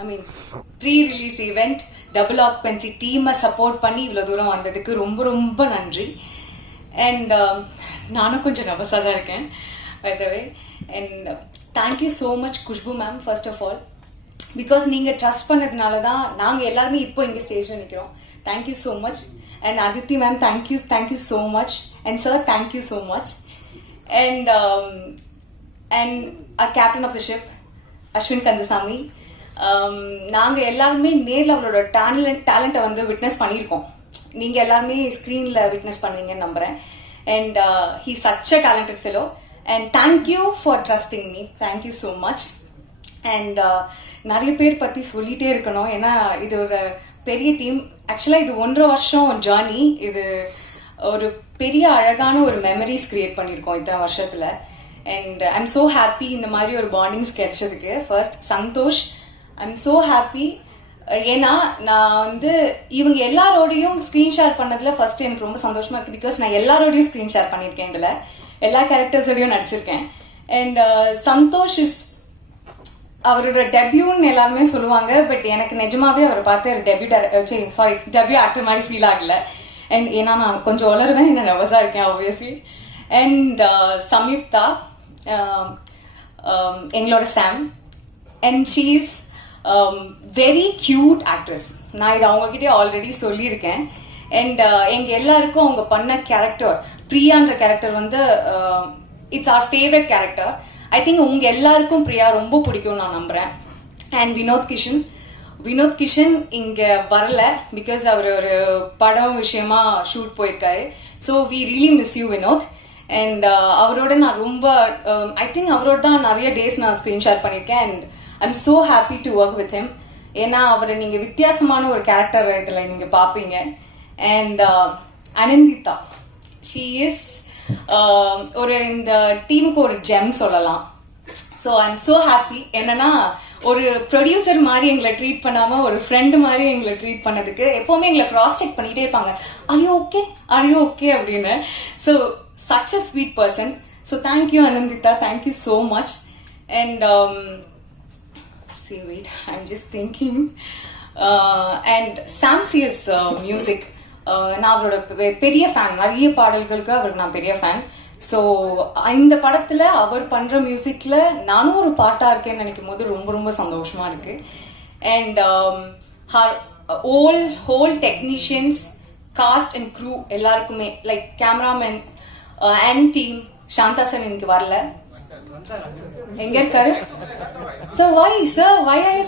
ஐ மீன் pre-release event double occupancy டீமை support பண்ணி இவ்வளோ தூரம் வந்ததுக்கு ரொம்ப ரொம்ப நன்றி. அண்ட் நானும் கொஞ்சம் நர்வஸாக தான் இருக்கேன் by the way. And thank you so much Khushbu ma'am first of all, because நீங்கள் ட்ரஸ்ட் பண்ணதுனால தான் நாங்கள் எல்லாருமே இப்போ இங்கே ஸ்டேஜில் நிற்கிறோம். Thank you so much. And Aditi ma'am thank you so much. And sir thank you so much. And captain of the ship Ashwin Kandasamy, நாங்கள் எல்லாருமே நேரில் அவளோட டேலண்ட்டை வந்து விட்னஸ் பண்ணியிருக்கோம். நீங்கள் எல்லாருமே ஸ்க்ரீனில் விட்னஸ் பண்ணுவீங்கன்னு நம்புகிறேன். And he such a talented fellow. And thank you for trusting me. Thank you so much. And நிறைய பேர் பற்றி சொல்லிகிட்டே இருக்கணும், ஏன்னா இது ஒரு பெரிய டீம். ஆக்சுவலாக இது 1.5 வருஷம் ஜேர்னி. இது ஒரு பெரிய அழகான ஒரு மெமரிஸ் கிரியேட் பண்ணியிருக்கோம் இத்தனை வருஷத்தில். And I am so happy இந்த மாதிரி ஒரு பாண்டிங்ஸ் கிடைச்சதுக்கு. First Santhosh, I am so happy. ஏன்னா நான் வந்து இவங்க எல்லாரோடையும் ஸ்க்ரீன் ஷேர் பண்ணதில் ஃபர்ஸ்ட் எனக்கு ரொம்ப சந்தோஷமாக இருக்குது. பிகாஸ் நான் எல்லாரோடையும் ஸ்க்ரீன் ஷேர் பண்ணியிருக்கேன், இதில் எல்லா கேரக்டர்ஸோடையும் நடிச்சிருக்கேன். அண்ட் சந்தோஷ் இஸ் அவரோட டெபியூன்னு எல்லாருமே சொல்லுவாங்க, பட் எனக்கு நிஜமாவே அவரை பார்த்து டெபியூ ஆக்டர் மாதிரி ஃபீல் ஆகலை. அண்ட் ஏன்னா நான் கொஞ்சம் வளருவேன், என்ன நர்வஸாக இருக்கேன் ஆப்வியஸ்லி. அண்ட் சம்யுக்தா எங்களோட Sam, and she is very cute actress. நான் இது அவங்ககிட்டே ஆல்ரெடி சொல்லியிருக்கேன். அண்ட் எங்கள் எல்லாருக்கும் அவங்க பண்ண கேரக்டர் பிரியான்ற கேரக்டர் வந்து it's our favourite character. I think உங்கள் எல்லாருக்கும் பிரியா ரொம்ப பிடிக்கும் நான் நம்புகிறேன். அண்ட் வினோத் கிஷன் இங்கே வரல, பிகாஸ் அவர் ஒரு படம் விஷயமா ஷூட் போயிருக்காரு. So we really miss you Vinoth. அண்ட் அவரோட நான் ரொம்ப ஐ திங்க் அவரோட தான் நிறைய டேஸ் நான் ஸ்க்ரீன் ஷேர் பண்ணியிருக்கேன். And I am so happy to work with him. ஏன்னா அவரை நீங்கள் வித்தியாசமான ஒரு கேரக்டர் இதில் நீங்கள் பார்ப்பீங்க. அண்ட் அனந்திதா, ஷீ இஸ் ஒரு இந்த டீமுக்கு ஒரு ஜெம் சொல்லலாம். So I am so happy. என்னன்னா ஒரு ப்ரொடியூசர் மாதிரி எங்களை ட்ரீட் பண்ணாமல் ஒரு ஃப்ரெண்டு மாதிரி எங்களை ட்ரீட் பண்ணதுக்கு. எப்போவுமே எங்களை க்ராஸ் செக் பண்ணிகிட்டே இருப்பாங்க, ஆர் யூ ஓகே அப்படின்னு. So such a sweet person. So thank you Anandita, thank you so much. And I'm just thinking. And Sam Sears music, நான் அவரோட பெரிய ஃபேன். நிறைய பாடல்களுக்கு அவருக்கு நான் பெரிய ஃபேன். ஸோ இந்த படத்தில் அவர் பண்ணுற மியூசிக்கில் நானும் ஒரு பாட்டாக இருக்கேன்னு நினைக்கும் போது ரொம்ப ரொம்ப சந்தோஷமாக இருக்குது. And whole technicians, cast and crew எல்லாருக்குமே, like cameraman and team. Shantha sir இன்னைக்கு வரல, எங்க இருக்காரு? So why are you